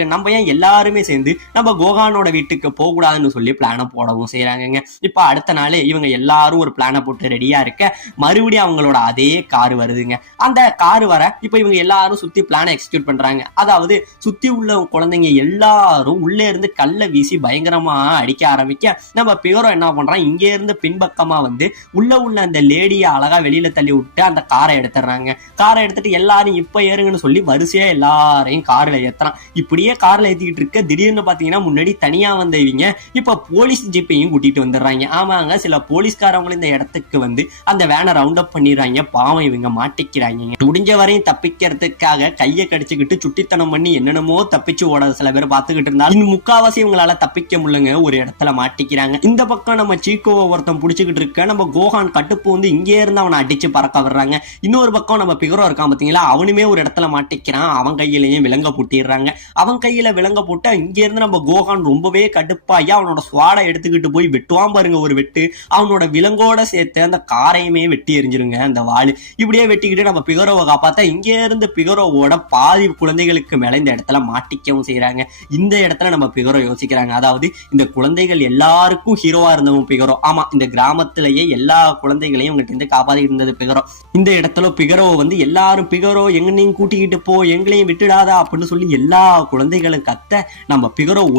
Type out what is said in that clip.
இருக்கு, நம்ம ஏன் எல்லாருமே சேர்ந்து நம்ம கோகானோட வீட்டுக்கு போக கூடாதுன்னு சொல்லி பிளானை போடவும் செய்யறாங்க. இப்ப அடுத்த நாள் இவங்க எல்லாரும் ஒரு பிளானை போட்டு ரெடியா இருக்க மறுபடியும் அவங்களோட அதே கார் வருதுங்க. அந்த கார் வர இப்ப இவங்க எல்லாரும் சுத்தி பிளானை எக்ஸிக்யூட் பண்றாங்க. அதாவது சுத்தி உள்ள குழந்தைங்க எல்லாரும் உள்ளே இருந்து கல்ல வீசி பயங்கரமா அடிக்க ஆரம்பிக்க நம்ம பிகரோ என்ன பண்றான், இங்க இருந்து பின்பக்கமா வந்து உள்ள அந்த லேடியை அழகா வெளியில தள்ளி விட்டு அந்த காரை எடுத்துறாங்க. காரை எடுத்துட்டு எல்லாரும் இப்ப ஏறுங்கன்னு சொல்லி வரிசையா எல்லாரையும் கார்ல ஏத்துறான். இப்படியே கார்ல ஏத்திக்கிட்டு இருக்க திடீர்னு பாத்தீங்கன்னா முன்னாடி தனியா வந்த இவங்க இப்ப போலீஸ் ஜீப்பையும் கூட்டிட்டு வந்துடுறாங்க. ஆமாங்க, சில போலீஸ்காரங்களும் இந்த இடத்துக்கு வந்து அந்த வேனை ரவுண்ட் அப் பண்ணிடுறாங்க. பாவம் இவங்க மாட்டிக்கிறாங்க. முடிஞ்ச வரையும் தப்பிக்கிறதுக்காக கையை கடிச்சுக்கிட்டு சுட்டித்தனம் பண்ணி என்னென்னமோ தப்பிச்சு ஓட சில பேர் பாத்துக்கிட்டு இருந்தாலும் இன்னும் முக்காவாசி இவங்களால தப்பிக்க முடியலங்க. ஒரு இடத்துல மாட்டிக்கிறாங்க. இந்த பக்கம் நம்ம சீக்கோவை ஒருத்தன் புடிச்சுக்கிட்டு இருக்க நம்ம கோகான் கட்டுப்பு வந்து இங்கே இருந்து அவனை அடிச்சு பறக்க வர்றாங்க. இன்னொரு பக்கம் நம்ம பிகரோ இருக்கான் பாத்தீங்களா, அவனுமே ஒரு இடத்துல மாட்டிக்கிறான். அவன் கையிலையும் விலங்க பூட்டிடுறாங்க. அவன் கையில விலங்க போட்டு இங்க இருந்து நம்ம கோகான் ரொம்பவே கடுப்பாயா அவனோட ஸ்வாடை எடுத்துக்கிட்டு போய் வெட்டுவான் பாருங்க. ஒரு வெட்டு அவனோட விலங்கோட சேர்த்து அந்த காரையுமே வெட்டி எரிஞ்சிருங்க அந்த வாள். இப்படியே வெட்டிக்கிட்டு நம்ம பிகரோவை காப்பாத்த இங்க இருந்து பிகரோவோட பாதி குழந்தைகளுக்கு மேல இந்த இடத்துல மாட்டிக்கவும் செய்யறாங்க. இந்த இடத்துல நம்ம பிகரோ யோசிக்கிறாங்க, அதாவது இந்த குழந்தைகள் எல்லாருக்கும் ஹீரோவா இருந்தவங்க பிகரோ. ஆமா, இந்த கிராமத்திலேயே எல்லா குழந்தைகளையும் உங்ககிட்ட இருந்து காப்பாத்தி இருந்தது பிகரோ. இந்த இடத்துல பிகரோ வந்து எல்லாரும் பிகரோ எங்கனையும் கூட்டிக்கிட்டு போ, எங்களையும் விட்டுடாதா அப்படின்னு சொல்லி எல்லா குழந்தைகளும் கத்த நம்ம பிகரோ